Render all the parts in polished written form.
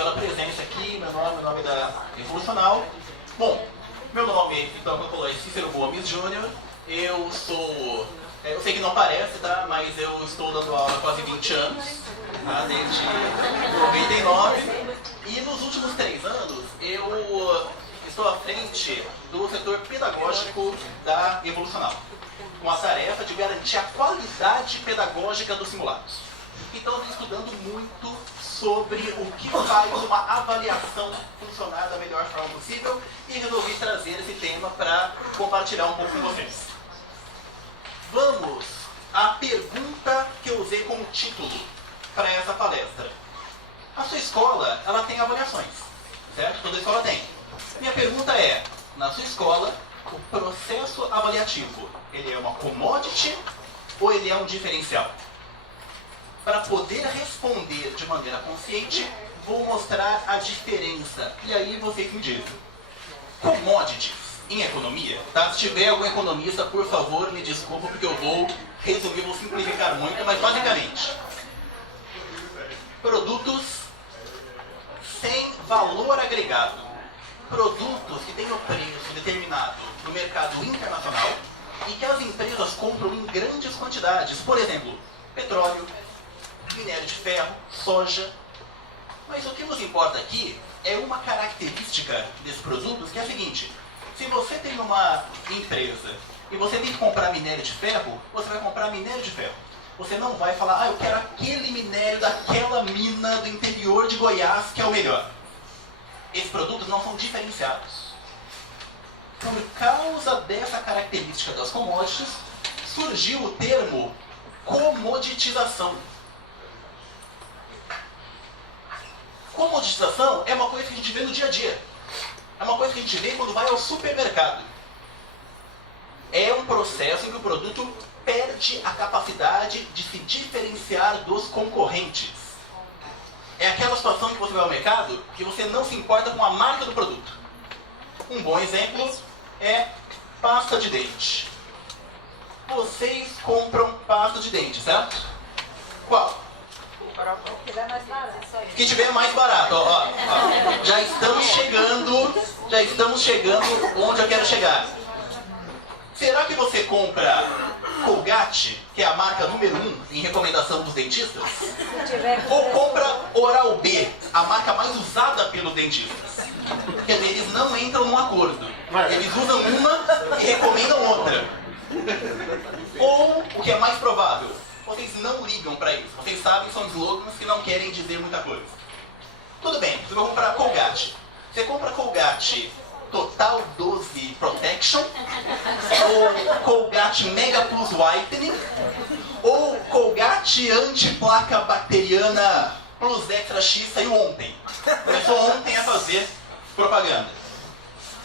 pela presença aqui. Meu nome é da Evolucional. Bom, meu nome, então, como eu falei, é Cícero Gomes Júnior. Eu sei que não parece, tá? Mas eu estou dando aula há quase 20 anos, tá? Desde 99. E nos últimos 3 anos, eu estou à frente do setor pedagógico da Evolucional, com a tarefa de garantir a qualidade pedagógica dos simulados. Então, eu estou estudando muito sobre o que faz uma avaliação funcionar da melhor forma possível e resolvi trazer esse tema para compartilhar um pouco com vocês. Vamos à pergunta que eu usei como título para essa palestra. A sua escola, ela tem avaliações, certo? Toda escola tem. Minha pergunta é, na sua escola, o processo avaliativo, ele é uma commodity ou ele é um diferencial? Para poder responder de maneira consciente, vou mostrar a diferença. E aí vocês me dizem. Commodities em economia, tá? Se tiver algum economista, por favor, me desculpa, porque eu vou resumir, vou simplificar muito, mas basicamente, produtos sem valor agregado. Produtos que têm o preço determinado no mercado internacional e que as empresas compram em grandes quantidades. Por exemplo, petróleo, minério de ferro, soja. Mas o que nos importa aqui é uma característica desses produtos, que é a seguinte: se você tem uma empresa e você tem que comprar minério de ferro, você vai comprar minério de ferro. Você não vai falar, eu quero aquele minério daquela mina do interior de Goiás que é o melhor. Esses produtos não são diferenciados. Por causa dessa característica das commodities, surgiu o termo comoditização. Comoditização é uma coisa que a gente vê no dia a dia. É uma coisa que a gente vê quando vai ao supermercado. É um processo em que o produto perde a capacidade de se diferenciar dos concorrentes. É aquela situação que você vai ao mercado que você não se importa com a marca do produto. Um bom exemplo é pasta de dente. Vocês compram pasta de dente, certo? Qual? Que tiver mais barato. Que tiver mais barato. Ó. Já estamos chegando onde eu quero chegar. Será que você compra Colgate, que é a marca número 1 em recomendação dos dentistas? Ou compra Oral-B, a marca mais usada pelos dentistas? Quer dizer, eles não entram num acordo. Eles usam uma e recomendam outra. Ou, o que é mais provável, vocês não ligam para isso. Vocês sabem que são slogans que não querem dizer muita coisa. Tudo bem, você vai comprar Colgate. Você compra Colgate Total 12 Protection, ou Colgate Mega Plus Whitening, ou Colgate Anti-Placa Bacteriana Plus Extra X, saiu ontem. Começou ontem a fazer propaganda.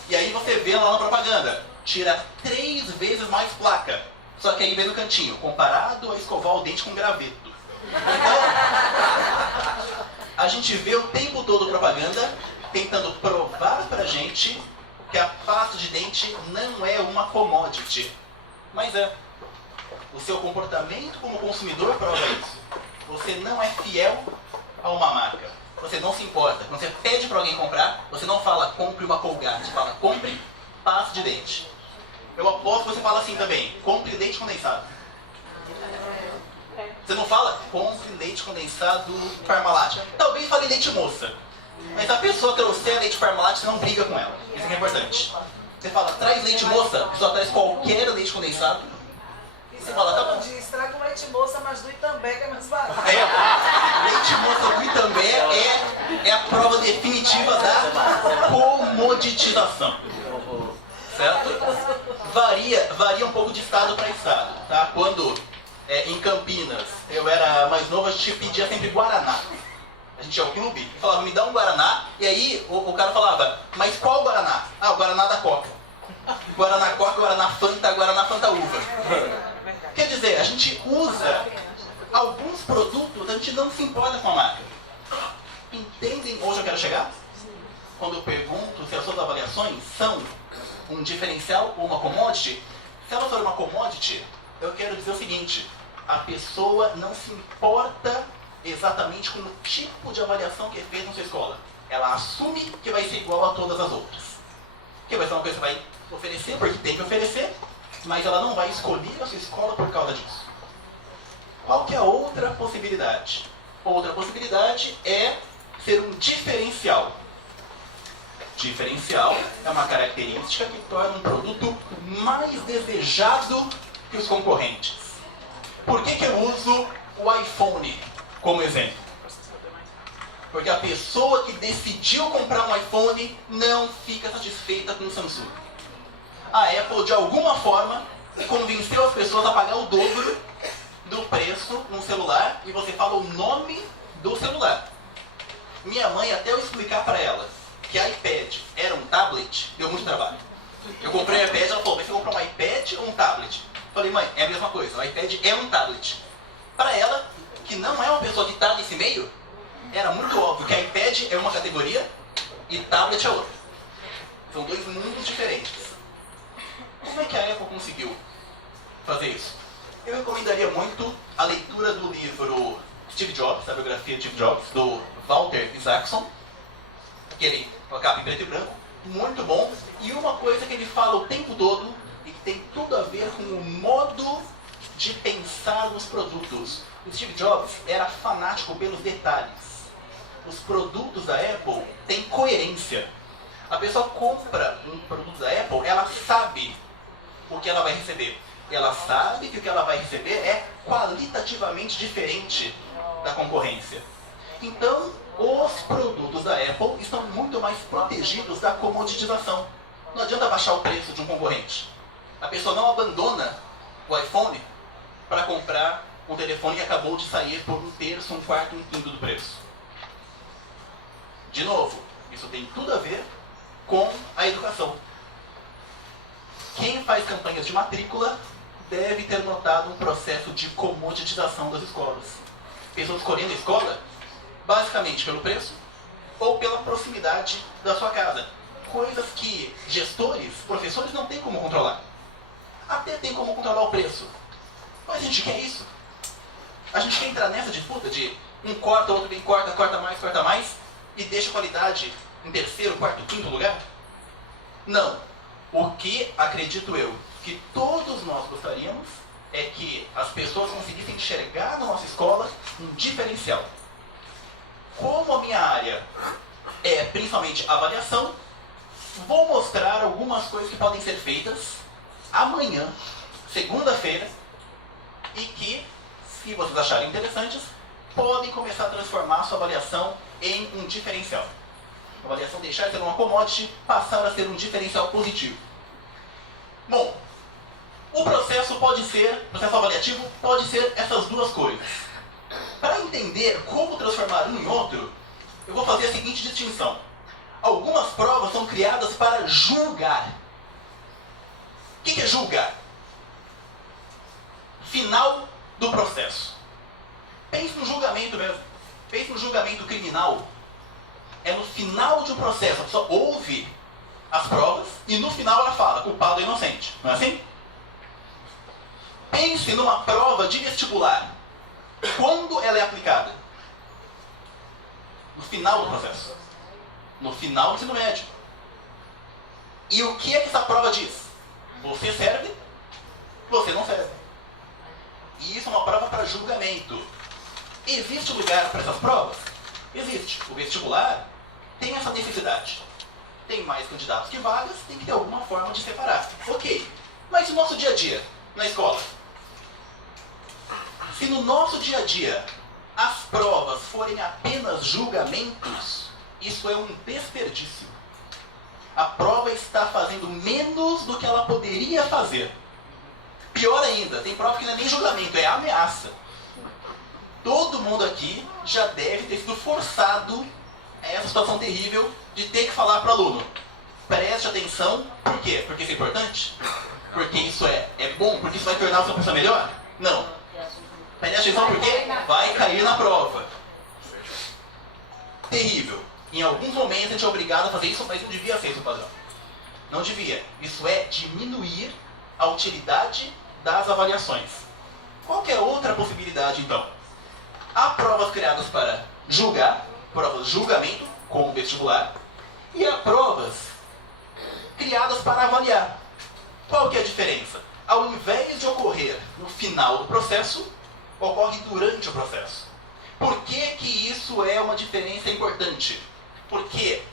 E aí você vê lá na propaganda, tira 3 vezes mais placa. Só que aí vem no cantinho, comparado a escovar o dente com graveto. Então, a gente vê o tempo todo propaganda tentando provar pra gente que a pasta de dente não é uma commodity. Mas é. O seu comportamento como consumidor prova isso. Você não é fiel a uma marca. Você não se importa. Quando você pede pra alguém comprar, você não fala compre uma Colgate, você fala compre pasta de dente. Eu aposto que você fala assim também, compre leite condensado. Você não fala, compre leite condensado Parmalat. Talvez fale leite moça. Mas se a pessoa trouxer leite Parmalat, você não briga com ela. Isso é importante. Você fala, traz leite moça, a pessoa traz qualquer leite condensado. E você fala, tá bom. Estraga o leite moça, mas do Itambé que é mais barato. Leite moça do Itambé é a prova definitiva da comoditização. Certo? Varia um pouco de estado para estado, tá? Quando em Campinas eu era mais novo, a gente pedia sempre Guaraná. A gente ia ao clube e falava, me dá um Guaraná, e aí o cara falava, mas qual Guaraná? Ah, o Guaraná da Coca. Guaraná Coca, Guaraná Fanta Uva. Quer dizer, a gente usa alguns produtos, a gente não se importa com a marca. Entendem onde eu quero chegar? Quando eu pergunto se as suas avaliações são um diferencial ou uma commodity, se ela for uma commodity, eu quero dizer o seguinte: a pessoa não se importa exatamente com o tipo de avaliação que é feita na sua escola. Ela assume que vai ser igual a todas as outras. Que vai ser uma coisa que vai oferecer porque tem que oferecer, mas ela não vai escolher a sua escola por causa disso. Qual que é a outra possibilidade? Outra possibilidade é ser um diferencial. Diferencial é uma característica que torna um produto mais desejado que os concorrentes. Por que eu uso o iPhone como exemplo? Porque a pessoa que decidiu comprar um iPhone não fica satisfeita com o Samsung. A Apple, de alguma forma, convenceu as pessoas a pagar o dobro do preço num celular e você fala o nome do celular. Minha mãe, até eu explicar para ela que iPad era um tablet, deu muito trabalho. Eu comprei o iPad, ela falou, mas você comprou um iPad ou um tablet? Falei, mãe, é a mesma coisa, o iPad é um tablet. Para ela, que não é uma pessoa que está nesse meio, era muito óbvio que iPad é uma categoria e tablet é outra. São dois mundos diferentes. Como é que a Apple conseguiu fazer isso? Eu recomendaria muito a leitura do livro Steve Jobs, a biografia de Steve Jobs, do Walter Isaacson, aquele com a capa em preto e branco, muito bom. E uma coisa que ele fala o tempo todo, e que tem tudo a ver com o modo de pensar nos produtos. O Steve Jobs era fanático pelos detalhes. Os produtos da Apple têm coerência. A pessoa compra um produto da Apple, ela sabe o que ela vai receber. Ela sabe que o que ela vai receber é qualitativamente diferente da concorrência. Então, os produtos da Apple estão muito mais protegidos da comoditização. Não adianta baixar o preço de um concorrente. A pessoa não abandona o iPhone para comprar um telefone que acabou de sair por um terço, um quarto, um quinto do preço. De novo, isso tem tudo a ver com a educação. Quem faz campanhas de matrícula deve ter notado um processo de comoditização das escolas. Pessoas escolhendo a escola basicamente pelo preço ou pela proximidade da sua casa. Coisas que gestores, professores não têm como controlar. Até tem como controlar o preço. Mas a gente quer isso. A gente quer entrar nessa disputa de um corta, outro bem corta mais e deixa a qualidade em terceiro, quarto, quinto lugar? Não. O que acredito eu que todos nós gostaríamos é que as pessoas conseguissem enxergar na nossa escola um diferencial. Como a minha área é principalmente avaliação, vou mostrar algumas coisas que podem ser feitas amanhã, segunda-feira, e que, se vocês acharem interessantes, podem começar a transformar a sua avaliação em um diferencial. A avaliação deixar de ser uma commodity, passar a ser um diferencial positivo. Bom, o processo avaliativo pode ser essas duas coisas. Para entender como transformar um em outro, eu vou fazer a seguinte distinção. Algumas provas são criadas para julgar. O que é julgar? Final do processo. Pense no julgamento mesmo. Pense no julgamento criminal. É no final de um processo. A pessoa ouve as provas e no final ela fala, culpado ou inocente. Não é assim? Pense numa prova de vestibular. Quando ela é aplicada? No final do processo. No final do ensino médio. E o que é que essa prova diz? Você serve, você não serve. E isso é uma prova para julgamento. Existe lugar para essas provas? Existe. O vestibular tem essa necessidade. Tem mais candidatos que vagas, tem que ter alguma forma de separar. Ok. Mas no nosso dia a dia, na escola? Se no nosso dia a dia as provas forem apenas julgamentos, isso é um desperdício. A prova está fazendo menos do que ela poderia fazer. Pior ainda, tem prova que não é nem julgamento, é ameaça. Todo mundo aqui já deve ter sido forçado a essa situação terrível de ter que falar para o aluno: preste atenção. Por quê? Porque isso é importante? Porque isso é bom? Porque isso vai tornar você uma pessoa melhor? Não. Preste atenção porque vai cair na prova. Terrível. Em alguns momentos a gente é obrigado a fazer isso, mas não devia ser isso, padrão. Não devia. Isso é diminuir a utilidade das avaliações. Qual que é a outra possibilidade, então? Há provas criadas para julgar, provas de julgamento, como vestibular, e há provas criadas para avaliar. Qual que é a diferença? Ao invés de ocorrer no final do processo, ocorre durante o processo. Por que isso é uma diferença importante? Porque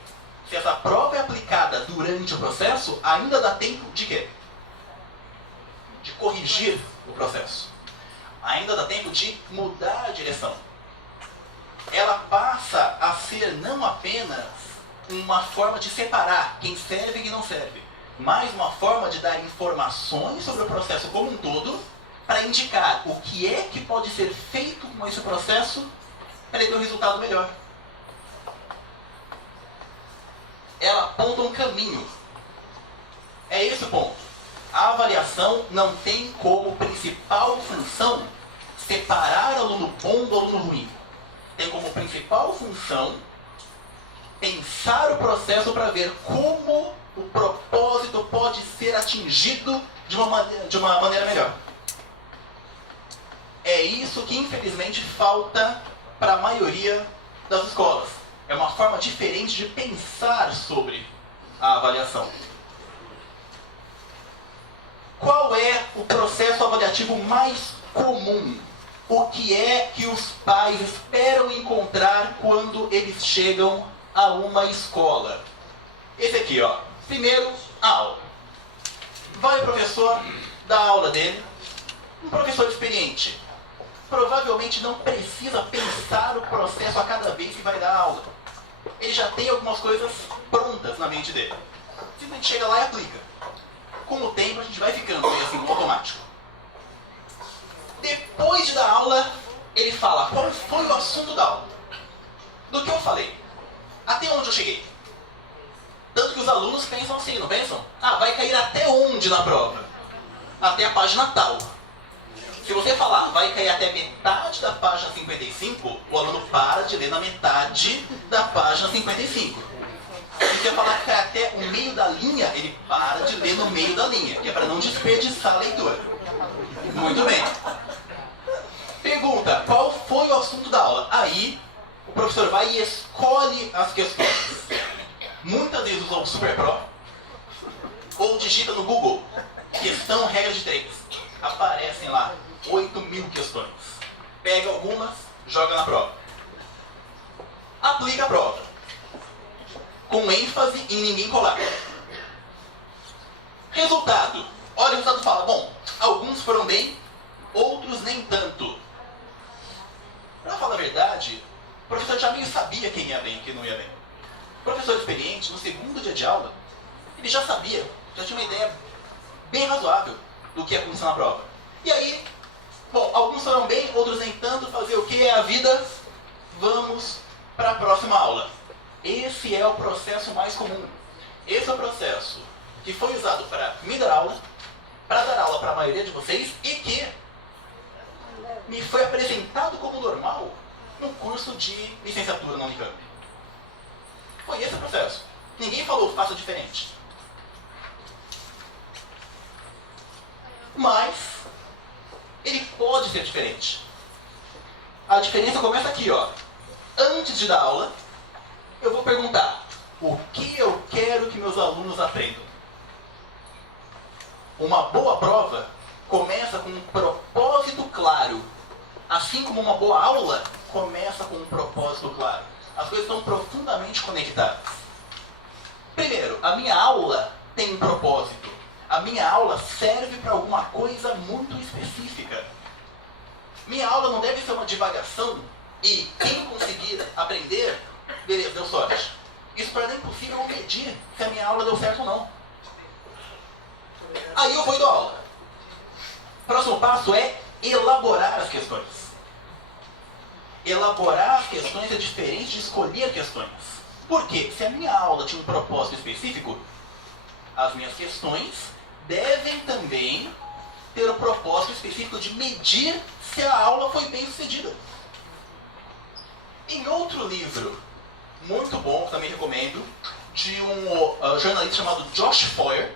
se essa prova é aplicada durante o processo, ainda dá tempo de quê? De corrigir o processo. Ainda dá tempo de mudar a direção. Ela passa a ser não apenas uma forma de separar quem serve e quem não serve, mas uma forma de dar informações sobre o processo como um todo, para indicar o que é que pode ser feito com esse processo para ele ter um resultado melhor. Ela aponta um caminho. É esse o ponto. A avaliação não tem como principal função separar aluno bom do aluno ruim. Tem como principal função pensar o processo para ver como o propósito pode ser atingido de uma maneira melhor. É isso que infelizmente falta para a maioria das escolas. É uma forma diferente de pensar sobre a avaliação. Qual é o processo avaliativo mais comum? O que é que os pais esperam encontrar quando eles chegam a uma escola? Esse aqui, ó. Primeiro, a aula. Vai o professor dar a aula dele. Um professor experiente provavelmente não precisa pensar o processo a cada vez que vai dar a aula. Ele já tem algumas coisas prontas na mente dele. Simplesmente chega lá e aplica. Com o tempo a gente vai ficando meio assim, no automático. Depois de dar aula, ele fala qual foi o assunto da aula. Do que eu falei. Até onde eu cheguei. Tanto que os alunos pensam assim, não pensam? Ah, vai cair até onde na prova? Até a página tal. Se você falar, vai cair até metade da página 55, o aluno para de ler na metade da página 55. Se você falar que cai até o meio da linha, ele para de ler no meio da linha, que é para não desperdiçar a leitura. Muito bem. Pergunta, qual foi o assunto da aula? Aí, o professor vai e escolhe as questões. Muitas vezes usa o SuperPro, ou digita no Google, questão regra de 3. Aparecem lá 8.000 questões. Pega algumas, joga na prova. Aplica a prova. Com ênfase em ninguém colar. Resultado. Olha o resultado e fala, bom, alguns foram bem, outros nem tanto. Pra falar a verdade, o professor já meio sabia quem ia bem e quem não ia bem. O professor experiente, no segundo dia de aula, ele já sabia, já tinha uma ideia bem razoável do que ia acontecer na prova. E aí, bom, alguns foram bem, outros nem tanto, fazer o que é a vida? Vamos para a próxima aula. Esse é o processo mais comum. Esse é o processo que foi usado para me dar aula, para dar aula para a maioria de vocês e que me foi apresentado como normal no curso de licenciatura na Unicamp. Foi esse o processo. Ninguém falou, faça diferente. Mas ele pode ser diferente. A diferença começa aqui, ó. Antes de dar aula, eu vou perguntar o que eu quero que meus alunos aprendam. Uma boa prova começa com um propósito claro. Assim como uma boa aula começa com um propósito claro. As coisas estão profundamente conectadas. Primeiro, a minha aula tem um propósito. A minha aula serve para alguma coisa muito específica. Minha aula não deve ser uma divagação e quem conseguir aprender, beleza, deu sorte. Isso torna impossível medir se a minha aula deu certo ou não. Aí eu vou e dou aula. O próximo passo é elaborar as questões. Elaborar as questões é diferente de escolher questões. Por quê? Se a minha aula tinha um propósito específico, as minhas questões devem também ter um propósito específico de medir se a aula foi bem sucedida. Em outro livro, muito bom, que também recomendo, de um jornalista chamado Josh Foer,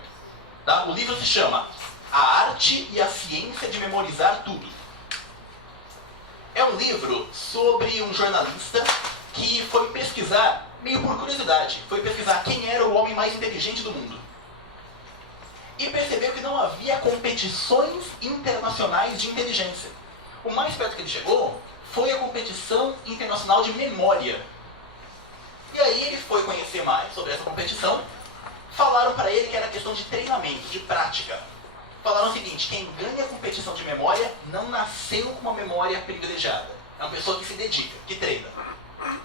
tá? O livro se chama A Arte e a Ciência de Memorizar Tudo. É um livro sobre um jornalista que foi pesquisar, meio por curiosidade, foi pesquisar quem era o homem mais inteligente do mundo. E percebeu que não havia competições internacionais de inteligência. O mais perto que ele chegou foi a competição internacional de memória. E aí ele foi conhecer mais sobre essa competição. Falaram para ele que era questão de treinamento, de prática. Falaram o seguinte: quem ganha a competição de memória não nasceu com uma memória privilegiada. É uma pessoa que se dedica, que treina.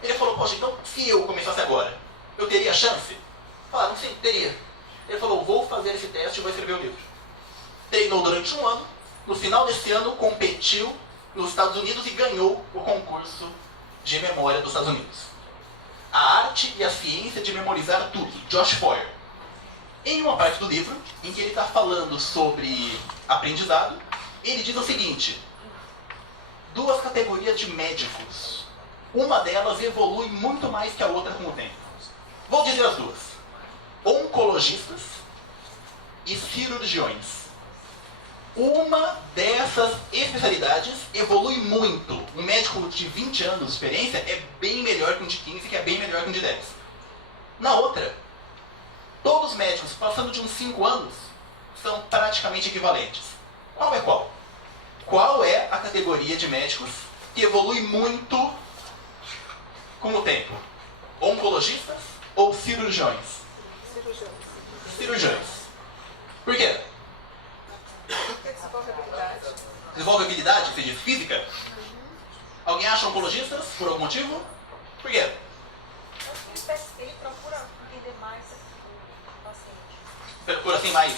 Ele falou: poxa, então se eu começasse agora, eu teria chance? Falaram: sim, teria. Ele falou: vou fazer esse teste e vou escrever o livro. Treinou durante um ano. No final desse ano, competiu nos Estados Unidos e ganhou o concurso de memória dos Estados Unidos. A arte e a ciência de memorizar tudo, Josh Foer. Em uma parte do livro, em que ele está falando sobre aprendizado, ele diz o seguinte: duas categorias de médicos. Uma delas evolui muito mais que a outra com o tempo. Vou dizer as duas: oncologistas e cirurgiões. Uma dessas especialidades evolui muito. Um médico de 20 anos de experiência é bem melhor que um de 15, que é bem melhor que um de 10. Na outra, todos os médicos, passando de uns 5 anos, são praticamente equivalentes. Qual é qual? Qual é a categoria de médicos que evolui muito com o tempo? Oncologistas ou cirurgiões? Cirurgiões. Por quê? Desenvolve habilidade. Desenvolve habilidade, ou seja, física? Alguém acha oncologistas por algum motivo? Por quê? Ele procura entender mais o paciente. Procura assim mais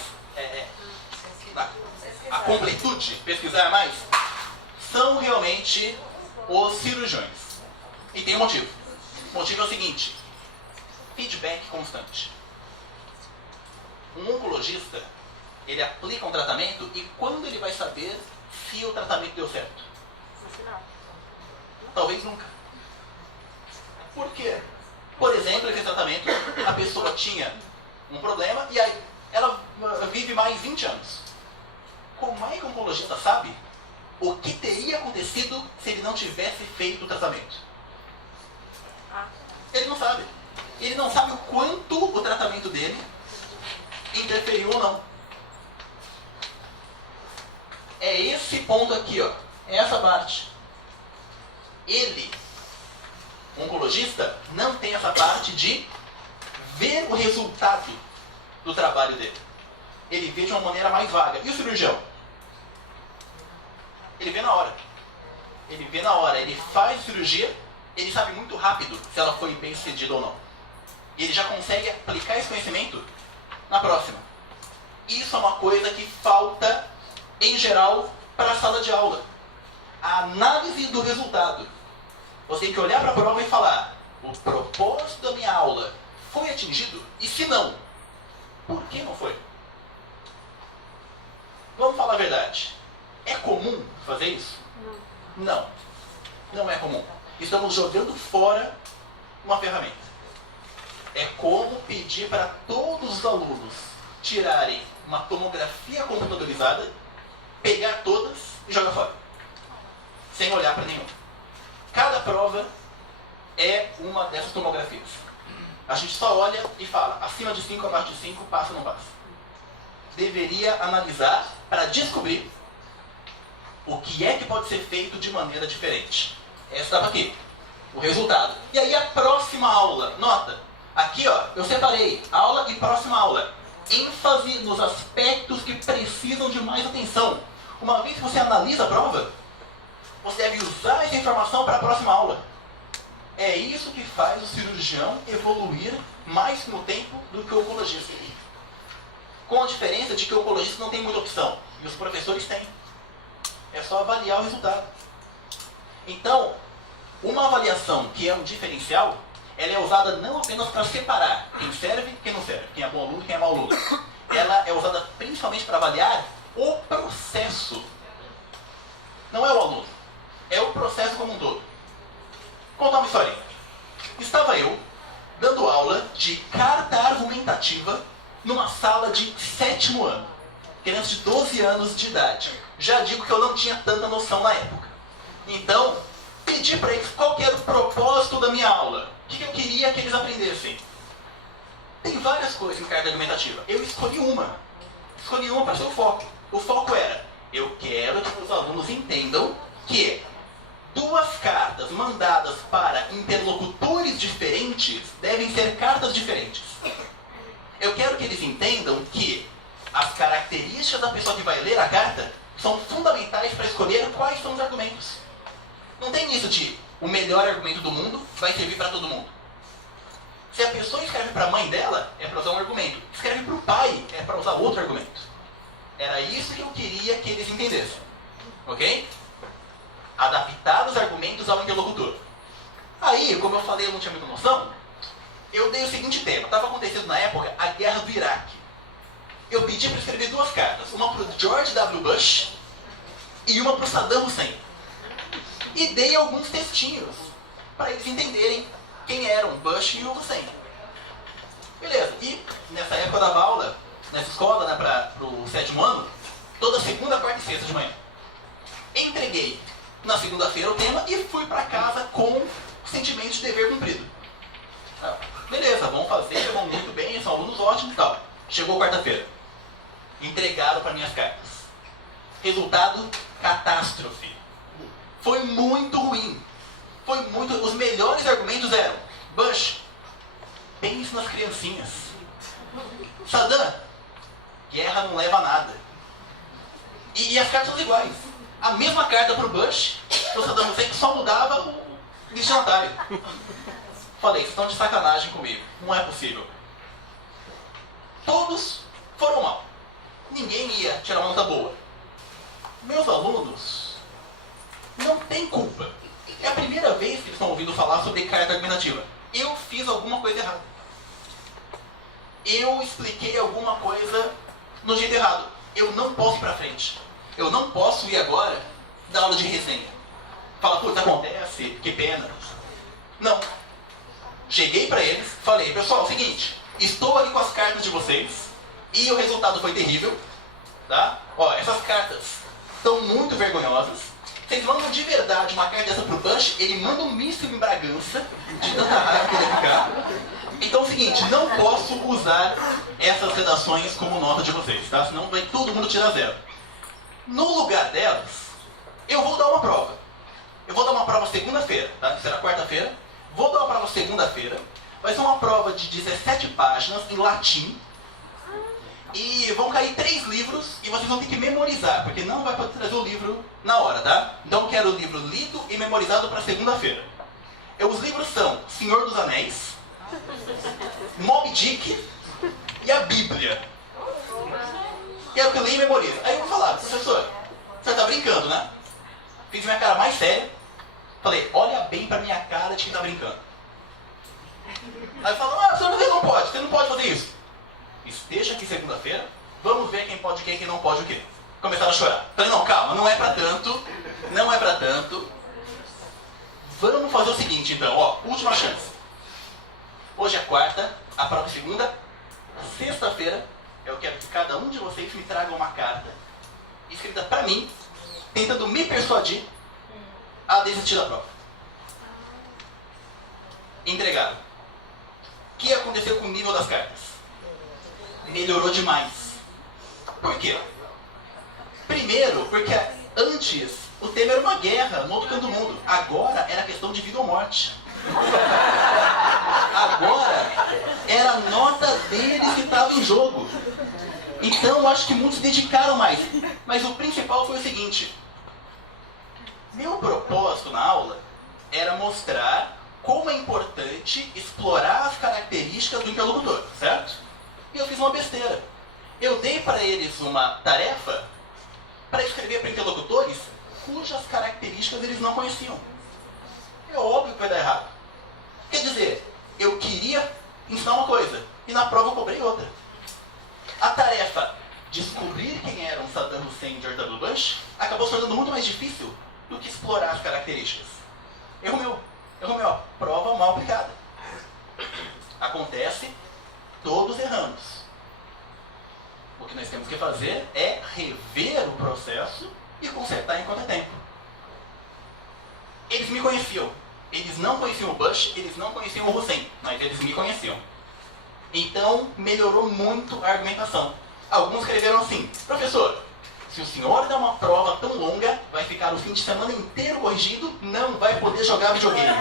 a completude, pesquisar mais? São realmente os cirurgiões. E tem um motivo. O motivo é o seguinte: feedback constante. Um oncologista, ele aplica um tratamento e quando ele vai saber se o tratamento deu certo? No final. Talvez nunca. Por quê? Por exemplo, esse tratamento, a pessoa tinha um problema e aí ela vive mais 20 anos. Como é que o oncologista sabe o que teria acontecido se ele não tivesse feito o tratamento? Ele não sabe. Ele não sabe o quanto o tratamento dele interferiu ou não. É esse ponto aqui, ó. É essa parte. Ele, o oncologista, não tem essa parte de ver o resultado do trabalho dele. Ele vê de uma maneira mais vaga. E o cirurgião? Ele vê na hora. Ele vê na hora. Ele faz a cirurgia, ele sabe muito rápido se ela foi bem sucedida ou não. E ele já consegue aplicar esse conhecimento na próxima. Isso é uma coisa que falta, em geral, para a sala de aula. A análise do resultado. Você tem que olhar para a prova e falar: o propósito da minha aula foi atingido? E se não, por que não foi? Vamos falar a verdade. É comum fazer isso? Não. Não é comum. Estamos jogando fora uma ferramenta. É como pedir para todos os alunos tirarem uma tomografia computadorizada, pegar todas e jogar fora. Sem olhar para nenhuma. Cada prova é uma dessas tomografias. A gente só olha e fala: acima de 5, abaixo de 5, passa ou não passa. Deveria analisar para descobrir o que é que pode ser feito de maneira diferente. Essa estava aqui. O resultado. E aí a próxima aula. Nota. Aqui, ó, eu separei aula e próxima aula. ênfase nos aspectos que precisam de mais atenção. Uma vez que você analisa a prova, você deve usar essa informação para a próxima aula. É isso que faz o cirurgião evoluir mais no tempo do que o oncologista. Com a diferença de que o oncologista não tem muita opção, e os professores têm. É só avaliar o resultado. Então, uma avaliação que é um diferencial, ela é usada não apenas para separar quem serve e quem não serve, quem é bom aluno e quem é mau aluno. Ela é usada principalmente para avaliar o processo. Não é o aluno, é o processo como um todo. Vou contar uma historinha. Estava eu dando aula de carta argumentativa numa sala de 7º ano. Crianças de 12 anos de idade. Já digo que eu não tinha tanta noção na época. Então, pedi para eles qual que era o propósito da minha aula. O que eu queria que eles aprendessem. Tem várias coisas em carta argumentativa. Eu escolhi uma. Escolhi uma para ser o foco. O foco era, eu quero que os alunos entendam que duas cartas mandadas para interlocutores diferentes devem ser cartas diferentes. Eu quero que eles entendam que as características da pessoa que vai ler a carta são fundamentais para escolher quais são os argumentos. Não tem isso de o melhor argumento do mundo vai servir para todo mundo. Se a pessoa escreve para a mãe dela, é para usar um argumento. Escreve para o pai, é para usar outro argumento. Era isso que eu queria que eles entendessem. Ok? Adaptar os argumentos ao interlocutor. Aí, como eu falei, eu não tinha muita noção, eu dei o seguinte tema. Estava acontecendo na época a guerra do Iraque. Eu pedi para escrever duas cartas. Uma para o George W. Bush e uma para o Saddam Hussein. E dei alguns textinhos para eles entenderem quem eram Bush e o Hussein. Beleza. E nessa época eu dava aula, nessa escola, né, para o 7º ano, toda segunda, quarta e sexta de manhã. Entreguei na segunda-feira o tema e fui para casa com o sentimento de dever cumprido. Beleza, vão fazer, vão muito bem, são alunos ótimos e tal. Chegou quarta-feira. Entregaram para minhas cartas. Resultado, catástrofe. Foi muito ruim. Foi muito... Os melhores argumentos eram: Bush, pense nas criancinhas. Saddam, guerra não leva a nada. E as cartas são iguais. A mesma carta para o Bush, para o Saddam Hussein, só mudava o destinatário. Falei, vocês estão de sacanagem comigo. Não é possível. Todos foram mal. Ninguém ia tirar uma nota boa. Meus alunos não têm culpa. É a primeira vez que eles estão ouvindo falar sobre carta argumentativa. Eu fiz alguma coisa errada. Eu expliquei alguma coisa no jeito errado. Eu não posso ir pra frente. Eu não posso ir agora dar aula de resenha. Fala, putz, acontece, que pena. Não. Cheguei pra eles, falei, pessoal, é o seguinte, estou aqui com as cartas de vocês e o resultado foi terrível, tá? Ó, essas cartas estão muito vergonhosas. Vocês mandam de verdade uma carta dessa pro Bush, ele manda um míssil em Bragança, de tanta raiva que ele vai ficar. Então é o seguinte, não posso usar essas redações como nota de vocês, tá? Senão vai todo mundo tirar 0. No lugar delas, eu vou dar uma prova. Eu vou dar uma prova segunda-feira, tá? Será quarta-feira. Vou dar uma prova segunda-feira. Vai ser uma prova de 17 páginas em latim. E vão cair 3 livros e vocês vão ter que memorizar, porque não vai poder trazer o livro na hora, tá? Então eu quero o livro lido e memorizado para segunda-feira. Os livros são Senhor dos Anéis, Moby Dick e a Bíblia. Quero que eu leia e memorize. Aí eu vou falar, professor, você está brincando, né? Fiz minha cara mais séria. Falei, olha bem pra minha cara de quem tá brincando. Aí falou, você não pode, você não pode fazer isso. Esteja aqui segunda-feira, vamos ver quem pode o quê e quem não pode o quê. Começaram a chorar. Falei, não, calma, não é pra tanto, não é pra tanto. Vamos fazer o seguinte então, ó, última chance. Hoje é quarta, a prova é segunda. Sexta-feira, eu quero que cada um de vocês me traga uma carta escrita pra mim, tentando me persuadir a desistir da prova. Entregaram. O que aconteceu com o nível das cartas? Melhorou demais. Por quê? Primeiro, porque antes o tema era uma guerra no outro canto do mundo. Agora era questão de vida ou morte. Agora era a nota deles que estava em jogo. Então eu acho que muitos se dedicaram mais. Mas o principal foi o seguinte. Meu propósito na aula era mostrar como é importante explorar as características do interlocutor, certo? E eu fiz uma besteira. Eu dei para eles uma tarefa para escrever para interlocutores cujas características eles não conheciam. É óbvio que vai dar errado. Quer dizer, eu queria ensinar uma coisa e na prova eu cobrei outra. A tarefa descobrir quem eram Saddam Hussein e George W. Bush acabou se tornando muito mais difícil do que explorar as características. Erro meu, ó, prova mal aplicada. Acontece, todos erramos. O que nós temos que fazer é rever o processo e consertar enquanto é tempo. Bush, eles não conheciam o Hussein, mas eles me conheciam. Então, melhorou muito a argumentação. Alguns escreveram assim: professor, se o senhor der uma prova tão longa, vai ficar o fim de semana inteiro corrigido, não vai poder jogar videogame.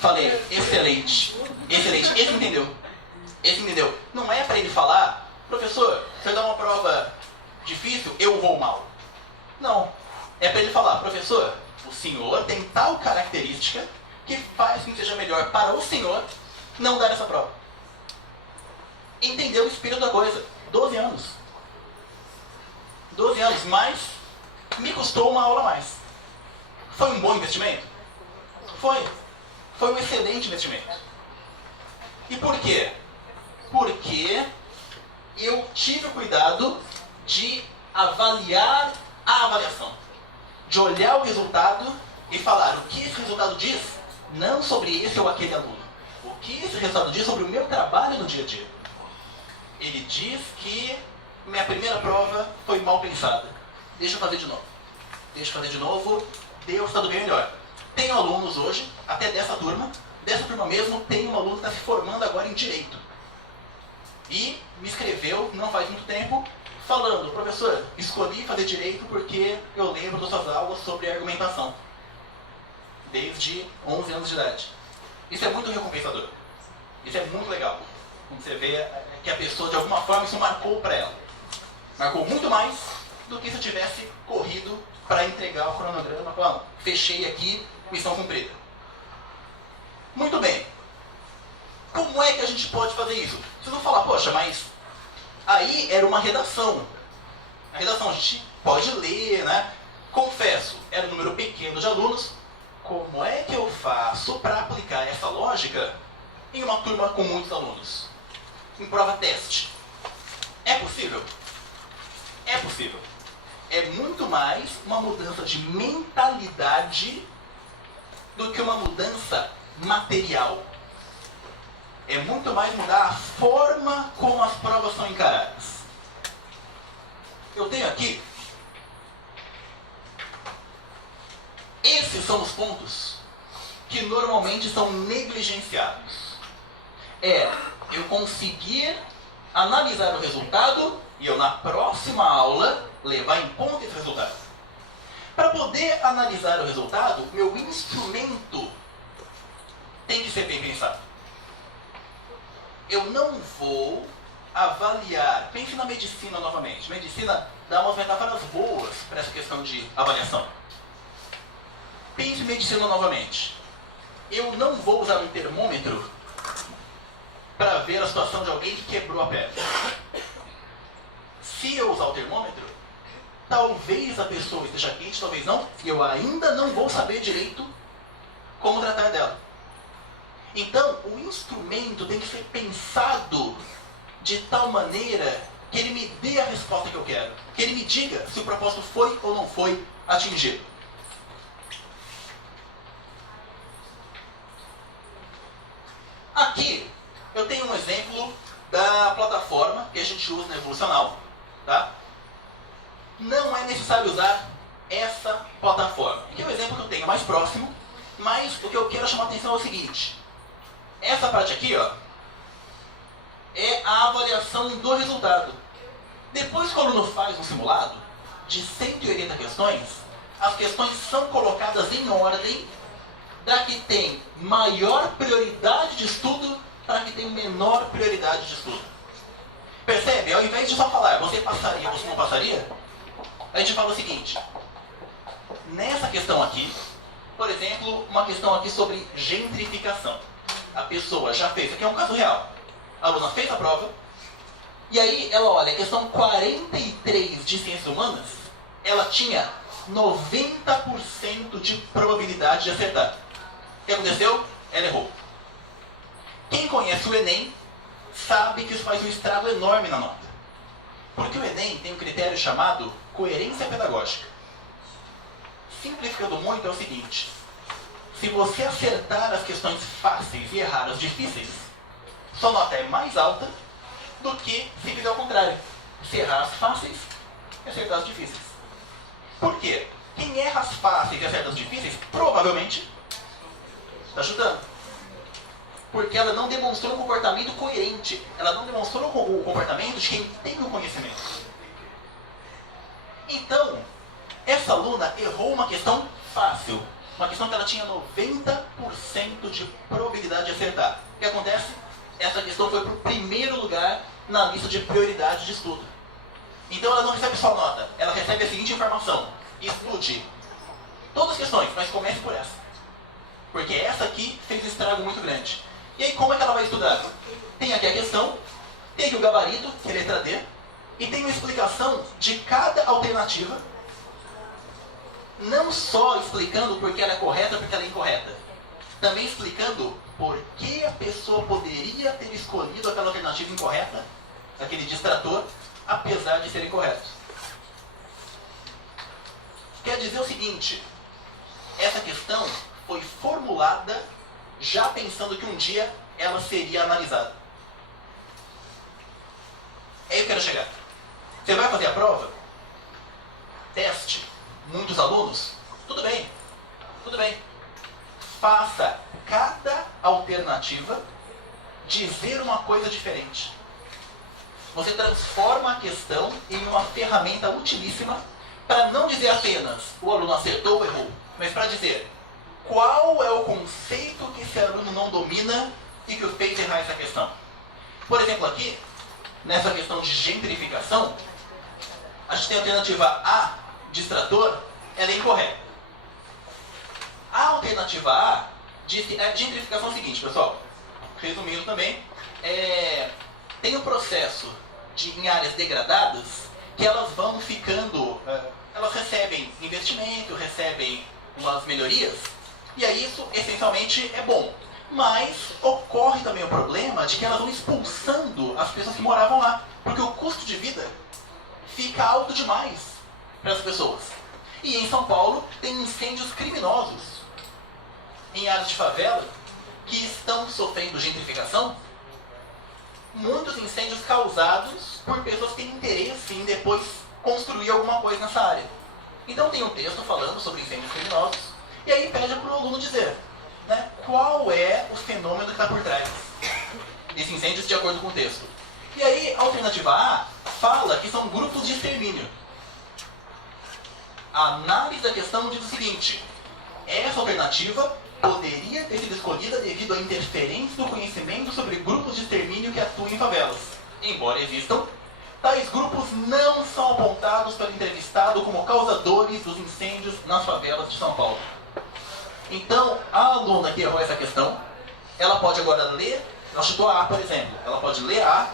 Falei, excelente, excelente. Esse entendeu. Esse entendeu. Não é para ele falar: professor, se eu dar uma prova difícil, eu vou mal. Não. É para ele falar: professor, o senhor tem tal característica que faz com que seja melhor para o senhor não dar essa prova. Entendeu o espírito da coisa. 12 anos. 12 anos, mas me custou uma aula a mais. Foi um bom investimento? Foi. Foi um excelente investimento. E por quê? Porque eu tive o cuidado de avaliar a avaliação. De olhar o resultado e falar o que esse resultado diz, não sobre esse ou aquele aluno. O que esse resultado diz sobre o meu trabalho no dia a dia. Ele diz que minha primeira prova foi mal pensada. Deixa eu fazer de novo. Deixa eu fazer de novo. Deus está do bem melhor. Tenho alunos hoje, até dessa turma mesmo, tem um aluno que está se formando agora em Direito. E me escreveu, não faz muito tempo, falando: professor, escolhi fazer Direito porque eu lembro das suas aulas sobre argumentação. Desde 11 anos de idade. Isso é muito recompensador. Isso é muito legal. Quando você vê que a pessoa, de alguma forma, isso marcou para ela. Marcou muito mais do que se eu tivesse corrido para entregar o cronograma, falando: fechei aqui, missão cumprida. Muito bem. Como é que a gente pode fazer isso? Vocês vão falar: poxa, mas aí era uma redação. A redação a gente pode ler, né? Confesso, era um número pequeno de alunos. Como é que eu faço para aplicar essa lógica em uma turma com muitos alunos? Em prova teste. É possível? É possível. É muito mais uma mudança de mentalidade do que uma mudança material. É muito mais mudar a forma como as provas são encaradas. Eu tenho aqui. Esses são os pontos que normalmente são negligenciados. É eu conseguir analisar o resultado e eu, na próxima aula, levar em conta esse resultado. Para poder analisar o resultado, meu instrumento tem que ser bem pensado. Eu não vou avaliar. Pense na medicina novamente. Medicina dá umas metáforas boas para essa questão de avaliação. Pense em medicina novamente. Eu não vou usar um termômetro para ver a situação de alguém que quebrou a perna. Se eu usar o termômetro, talvez a pessoa esteja quente, talvez não, e eu ainda não vou saber direito como tratar dela. Então, o instrumento tem que ser pensado de tal maneira que ele me dê a resposta que eu quero. Que ele me diga se o propósito foi ou não foi atingido. Aqui, eu tenho um exemplo da plataforma que a gente usa na Evolucional. Tá? Não é necessário usar essa plataforma. Aqui é o exemplo que eu tenho mais próximo, mas o que eu quero chamar a atenção é o seguinte. Essa parte aqui, ó, é a avaliação do resultado. Depois que o aluno faz um simulado de 180 questões, as questões são colocadas em ordem da que tem maior prioridade de estudo para que tem menor prioridade de estudo. Percebe? Ao invés de só falar você passaria, você não passaria, a gente fala o seguinte. Nessa questão aqui, por exemplo, uma questão aqui sobre gentrificação. A pessoa já fez, aqui é um caso real. A aluna fez a prova, e aí ela olha, a questão 43 de ciências humanas, ela tinha 90% de probabilidade de acertar. O que aconteceu? Ela errou. Quem conhece o Enem sabe que isso faz um estrago enorme na nota. Porque o Enem tem um critério chamado coerência pedagógica. Simplificando muito, é o seguinte. Se você acertar as questões fáceis e errar as difíceis, sua nota é mais alta do que se fizer ao contrário. Se errar as fáceis e acertar as difíceis. Por quê? Quem erra as fáceis e acerta as difíceis, provavelmente Tá ajudando. Porque ela não demonstrou um comportamento coerente. Ela não demonstrou o comportamento de quem tem o conhecimento. Então, essa aluna errou uma questão fácil. Uma questão que ela tinha 90% de probabilidade de acertar. O que acontece? Essa questão foi para o primeiro lugar na lista de prioridade de estudo. Então ela não recebe só nota, ela recebe a seguinte informação: estude todas as questões, mas comece por essa. Porque essa aqui fez um estrago muito grande. E aí como é que ela vai estudar? Tem aqui a questão, tem aqui o gabarito, que é a letra D, e tem uma explicação de cada alternativa, não só explicando porque ela é correta ou porque ela é incorreta, também explicando por que a pessoa poderia ter escolhido aquela alternativa incorreta, aquele distrator, apesar de ser incorreto. Quer dizer o seguinte, essa questão foi formulada já pensando que um dia ela seria analisada. Aí eu quero chegar. Você vai fazer a prova? Teste. Muitos alunos? Tudo bem. Tudo bem. Faça cada alternativa dizer uma coisa diferente. Você transforma a questão em uma ferramenta utilíssima para não dizer apenas o aluno acertou ou errou, mas para dizer qual é o conceito que esse aluno não domina e que o fez errar essa questão. Por exemplo, aqui, nessa questão de gentrificação, a gente tem a alternativa A, distrator, ela é incorreta. A alternativa A diz que a gentrificação é o seguinte, pessoal, resumindo também, tem um processo em áreas degradadas que elas vão ficando, elas recebem investimento, recebem umas melhorias, e aí isso essencialmente é bom. Mas ocorre também o problema de que elas vão expulsando as pessoas que moravam lá, porque o custo de vida fica alto demais para as pessoas. E em São Paulo tem incêndios criminosos em áreas de favela que estão sofrendo gentrificação. Muitos incêndios causados por pessoas que têm interesse em depois construir alguma coisa nessa área. Então tem um texto falando sobre incêndios criminosos, e aí pede para o aluno dizer, né, qual é o fenômeno que está por trás desses incêndios de acordo com o texto. E aí a alternativa A fala que são grupos de extermínio. A análise da questão diz o seguinte: essa alternativa poderia ter sido escolhida devido à interferência do conhecimento sobre grupos de extermínio que atuam em favelas. Embora existam, tais grupos não são apontados pelo entrevistado como causadores dos incêndios nas favelas de São Paulo. Então, a aluna que errou essa questão, ela pode agora ler, ela chutou a A, por exemplo, ela pode ler A,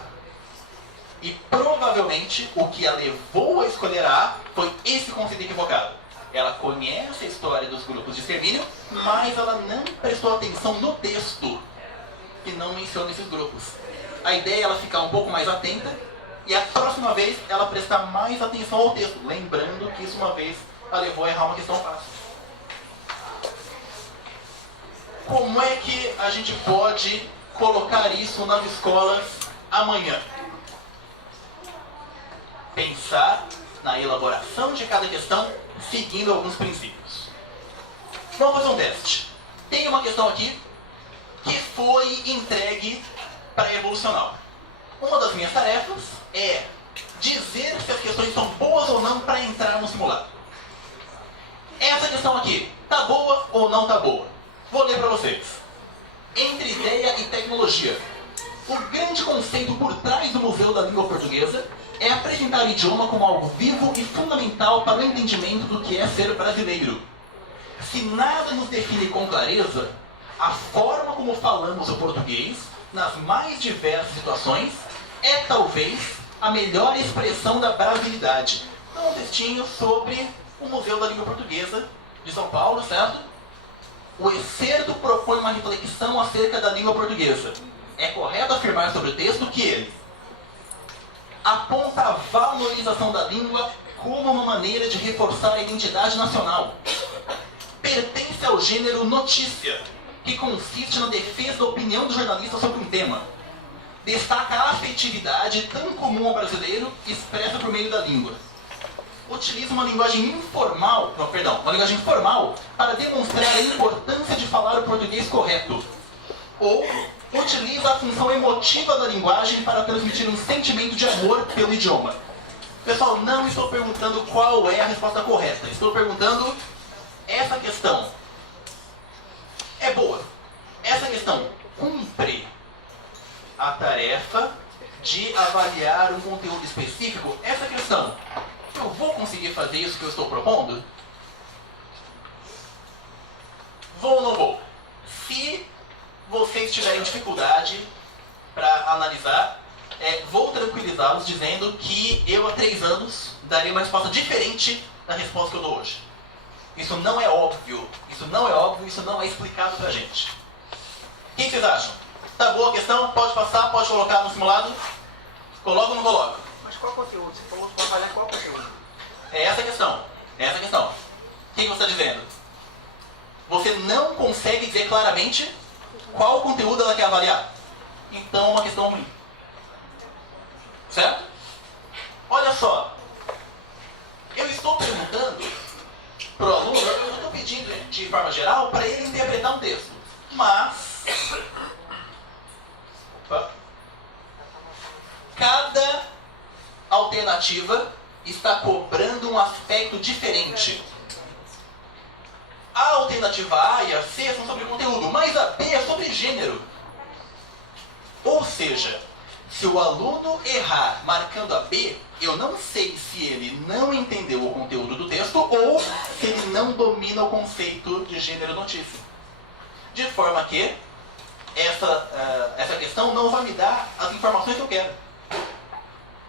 e provavelmente o que a levou a escolher a A foi esse conceito equivocado. Ela conhece a história dos grupos de extermínio, mas ela não prestou atenção no texto, que não menciona esses grupos. A ideia é ela ficar um pouco mais atenta, e a próxima vez ela prestar mais atenção ao texto, lembrando que isso uma vez a levou a errar uma questão fácil. Como é que a gente pode colocar isso nas escolas amanhã? Pensar na elaboração de cada questão seguindo alguns princípios. Vamos fazer um teste. Tem uma questão aqui que foi entregue para a Evolucional. Uma das minhas tarefas é dizer se as questões são boas ou não para entrar no simulado. Essa questão aqui, tá boa ou não tá boa? Vou ler para vocês. Entre ideia e tecnologia. O grande conceito por trás do Museu da Língua Portuguesa é apresentar o idioma como algo vivo e fundamental para o entendimento do que é ser brasileiro. Se nada nos define com clareza, a forma como falamos o português, nas mais diversas situações, é talvez a melhor expressão da brasilidade. Então, um textinho sobre o Museu da Língua Portuguesa de São Paulo, certo? O excerto propõe uma reflexão acerca da língua portuguesa. É correto afirmar sobre o texto que ele aponta a valorização da língua como uma maneira de reforçar a identidade nacional. Pertence ao gênero notícia, que consiste na defesa da opinião do jornalista sobre um tema. Destaca a afetividade tão comum ao brasileiro expressa por meio da língua. utiliza uma linguagem informal, uma linguagem formal para demonstrar a importância de falar o português correto. Ou utiliza a função emotiva da linguagem para transmitir um sentimento de amor pelo idioma. Pessoal, não estou perguntando qual é a resposta correta. Estou perguntando essa questão. É boa. Essa questão cumpre a tarefa de avaliar um conteúdo específico. Essa questão, eu vou conseguir fazer isso que eu estou propondo? Vou ou não vou? Se vocês tiverem dificuldade para analisar, vou tranquilizá-los dizendo que eu há 3 anos daria uma resposta diferente da resposta que eu dou hoje. Isso não é óbvio, isso não é explicado pra gente. O que vocês acham? Tá boa a questão? Pode passar, pode colocar no simulado? Coloca ou não coloca? Mas qual conteúdo? Você falou para avaliar qual conteúdo? É essa a questão. É essa a questão. O que você está dizendo? Você não consegue dizer claramente qual conteúdo ela quer avaliar. Então é uma questão ruim. Certo? Olha só. Eu estou perguntando para o aluno, eu estou pedindo de forma geral para ele interpretar um texto. Mas cada alternativa está cobrando um aspecto diferente. A alternativa A e a C são sobre conteúdo, mas a B é sobre gênero. Ou seja, se o aluno errar marcando a B, eu não sei se ele não entendeu o conteúdo do texto ou se ele não domina o conceito de gênero notícia. De forma que essa questão não vai me dar as informações que eu quero.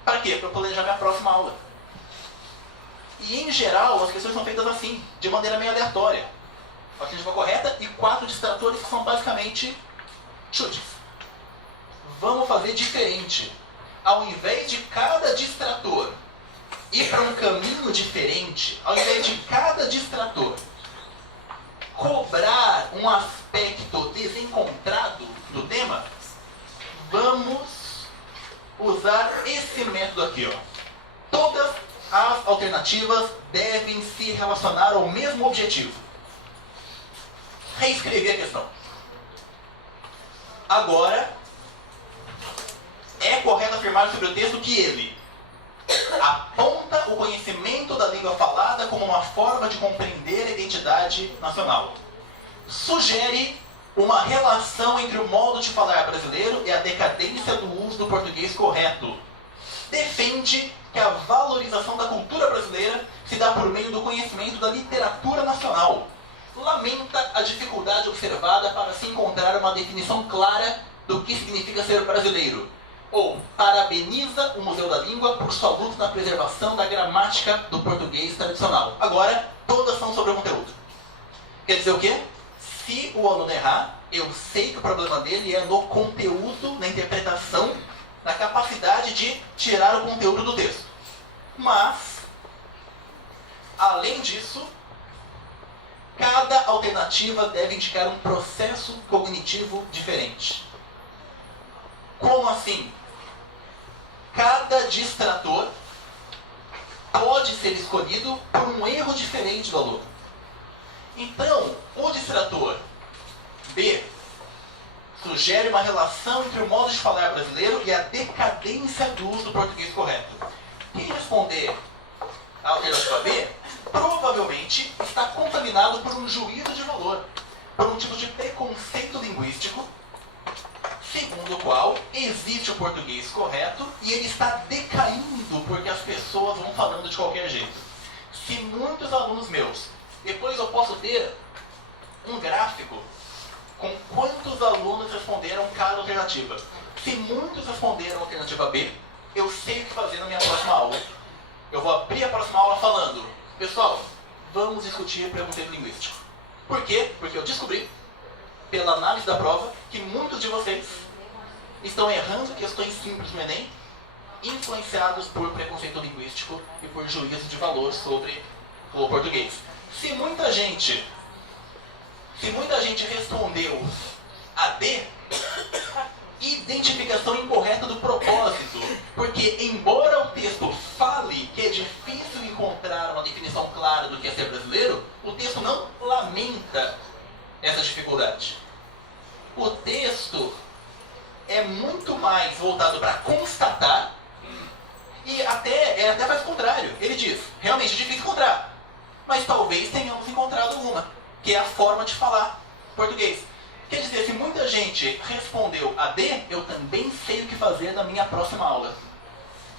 Para quê? Para eu planejar minha próxima aula. E em geral as questões são feitas assim, de maneira meio aleatória. A alternativa correta e 4 distratores que são basicamente chutes. Vamos fazer diferente. Ao invés de cada distrator ir para um caminho diferente, ao invés de cada distrator cobrar um aspecto desencontrado do tema, vamos usar esse método aqui, ó. Todas as alternativas devem se relacionar ao mesmo objetivo. Reescrever a questão. Agora, é correto afirmar sobre o texto que ele aponta o conhecimento da língua falada como uma forma de compreender a identidade nacional. Sugere uma relação entre o modo de falar brasileiro e a decadência do uso do português correto. Defende que a valorização da cultura brasileira se dá por meio do conhecimento da literatura nacional. Lamenta a dificuldade observada para se encontrar uma definição clara do que significa ser brasileiro. Ou parabeniza o Museu da Língua por sua luta na preservação da gramática do português tradicional. Agora, todas são sobre o conteúdo. Quer dizer o quê? Se o aluno errar, eu sei que o problema dele é no conteúdo, na interpretação, na capacidade de tirar o conteúdo do texto. Mas, além disso, cada alternativa deve indicar um processo cognitivo diferente. Como assim? Cada distrator pode ser escolhido por um erro diferente do aluno. Então, o distrator B sugere uma relação entre o modo de falar brasileiro e a decadência do uso do português correto. Quem responder a alternativa B provavelmente está contaminado por um juízo de valor, por um tipo de preconceito linguístico, segundo o qual existe o português correto e ele está decaindo porque as pessoas vão falando de qualquer jeito. Se muitos alunos meus, depois eu posso ter um gráfico com quantos alunos responderam cada alternativa. Se muitos responderam a alternativa B, eu sei o que fazer na minha próxima aula. Eu vou abrir a próxima aula falando, pessoal, vamos discutir preconceito linguístico. Por quê? Porque eu descobri, pela análise da prova, que muitos de vocês estão errando questões simples no Enem, influenciados por preconceito linguístico e por juízo de valor sobre o português. Se muita gente respondeu a D, identificação incorreta do propósito. Porque, embora o texto fale que é difícil encontrar uma definição clara do que é ser brasileiro, o texto não lamenta essa dificuldade. O texto é muito mais voltado para constatar e até faz o contrário. Ele diz, realmente é difícil encontrar, mas talvez tenhamos encontrado uma, que é a forma de falar português. Quer dizer, se muita gente respondeu a D, eu também sei o que fazer na minha próxima aula.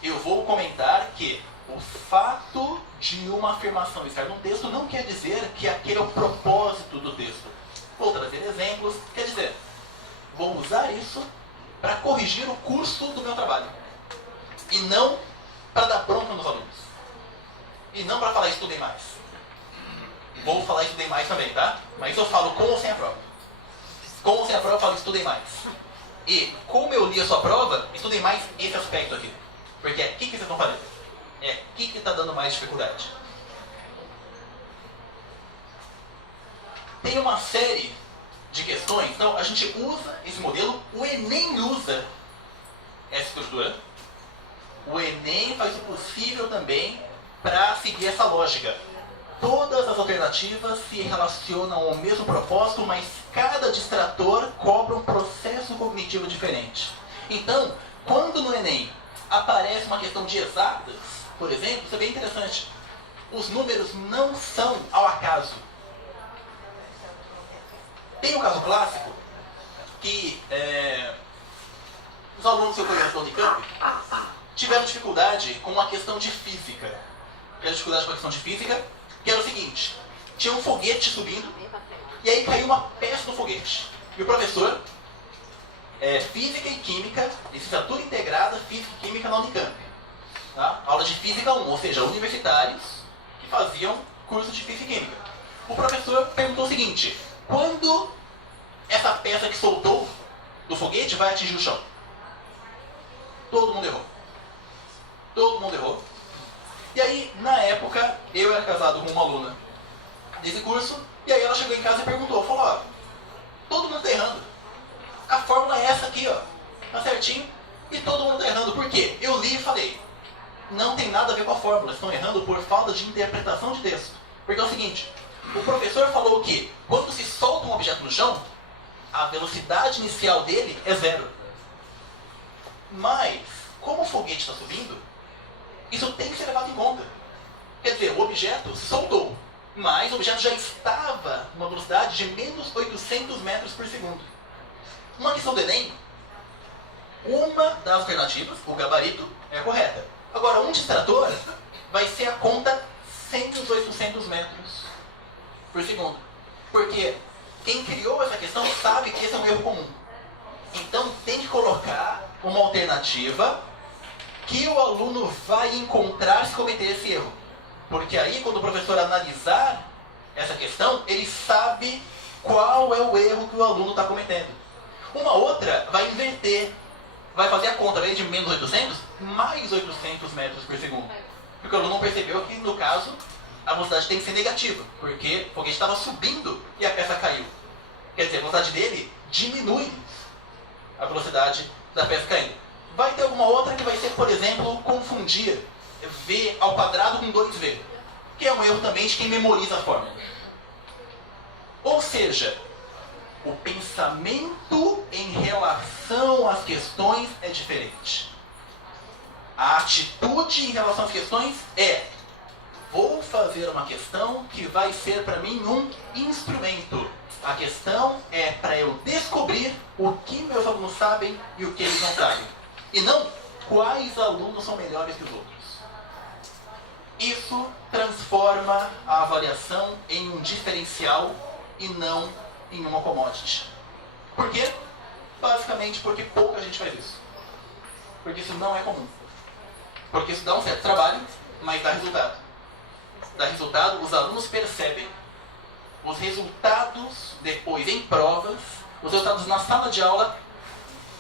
Eu vou comentar que o fato de uma afirmação estar num texto não quer dizer que aquele é o propósito do texto. Vou trazer exemplos, quer dizer, vou usar isso para corrigir o curso do meu trabalho. E não para dar bronca nos alunos. E não para falar estudem mais. Vou falar estudem mais também, tá? Mas eu falo com ou sem a prova. Com ou sem a prova eu falo estudem mais. E como eu li a sua prova, estudem mais esse aspecto aqui. Porque é aqui que vocês vão fazer. É aqui que está dando mais dificuldade. Tem uma série de questões. Então, a gente usa esse modelo. O Enem usa essa estrutura. O Enem faz o possível também para seguir essa lógica. Todas as alternativas se relacionam ao mesmo propósito, mas cada distrator cobra um processo cognitivo diferente. Então, quando no Enem aparece uma questão de exatas, por exemplo, isso é bem interessante. Os números não são ao acaso. Tem um caso clássico que os alunos que eu conheço da Unicamp tiveram dificuldade com uma questão de física. Tiveram dificuldade com a questão de física, que era o seguinte: tinha um foguete subindo, e aí caiu uma peça do foguete. E o professor, Física e Química, licenciatura integrada, Física e Química na Unicamp. Tá? Aula de Física 1, ou seja, universitários que faziam curso de Física e Química. O professor perguntou o seguinte: quando essa peça que soltou do foguete vai atingir o chão? Todo mundo errou. Todo mundo errou. E aí, na época, eu era casado com uma aluna desse curso, e aí ela chegou em casa e perguntou, falou, ó, todo mundo tá errando. A fórmula é essa aqui, ó. Tá certinho. E todo mundo tá errando. Por quê? Eu li e falei, não tem nada a ver com a fórmula, estão errando por falta de interpretação de texto. Porque é o seguinte, o professor falou que quando se solta um objeto no chão, a velocidade inicial dele é 0. Mas, como o foguete está subindo, isso tem que ser levado em conta. Quer dizer, o objeto se soltou, mas o objeto já estava numa velocidade de menos 800 metros por segundo. Uma questão do Enem, uma das alternativas, o gabarito, é a correta. Agora, um distrator vai ser a conta 100 dos 800 metros por segundo. Porque quem criou essa questão sabe que esse é um erro comum. Então tem que colocar uma alternativa que o aluno vai encontrar se cometer esse erro. Porque aí, quando o professor analisar essa questão, ele sabe qual é o erro que o aluno está cometendo. Uma outra vai inverter, vai fazer a conta, ao invés de menos 800, mais 800 metros por segundo. Porque o aluno não percebeu que, no caso, a velocidade tem que ser negativa, porque o foguete estava subindo e a peça caiu. Quer dizer, a velocidade dele diminui a velocidade da peça caindo. Vai ter alguma outra que vai ser, por exemplo, confundir V ao quadrado com 2V, que é um erro também de quem memoriza a fórmula. Ou seja, o pensamento em relação às questões é diferente. A atitude em relação às questões é: vou fazer uma questão que vai ser para mim um instrumento. A questão é para eu descobrir o que meus alunos sabem e o que eles não sabem. E não quais alunos são melhores que os outros. Isso transforma a avaliação em um diferencial e não em uma commodity. Por quê? Basicamente porque pouca gente faz isso. Porque isso não é comum. Porque isso dá um certo trabalho, mas dá resultado. Dá resultado, os alunos percebem. Os resultados depois em provas, os resultados na sala de aula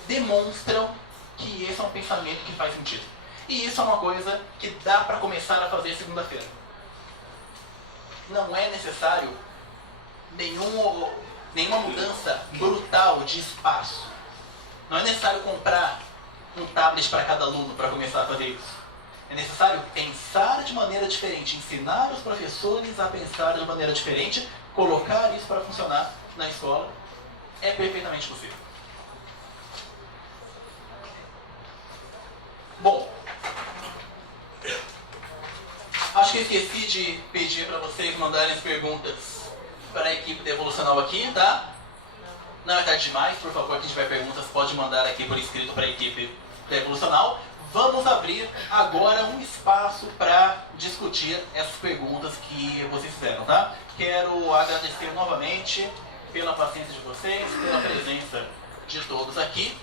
demonstram que esse é um pensamento que faz sentido. E isso é uma coisa que dá para começar a fazer segunda-feira. Não é necessário nenhuma mudança brutal de espaço. Não é necessário comprar um tablet para cada aluno para começar a fazer isso. É necessário pensar de maneira diferente, ensinar os professores a pensar de maneira diferente, colocar isso para funcionar na escola. É perfeitamente possível. Bom, acho que esqueci de pedir para vocês mandarem as perguntas para a equipe da Evolucional aqui, tá? Não é tarde demais, por favor, quem tiver perguntas pode mandar aqui por escrito para a equipe da Evolucional. Vamos abrir agora um espaço para discutir essas perguntas que vocês fizeram, tá? Quero agradecer novamente pela paciência de vocês, pela presença de todos aqui,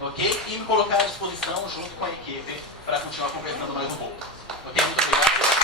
ok? E me colocar à disposição junto com a equipe para continuar conversando mais um pouco. Ok? Muito obrigado.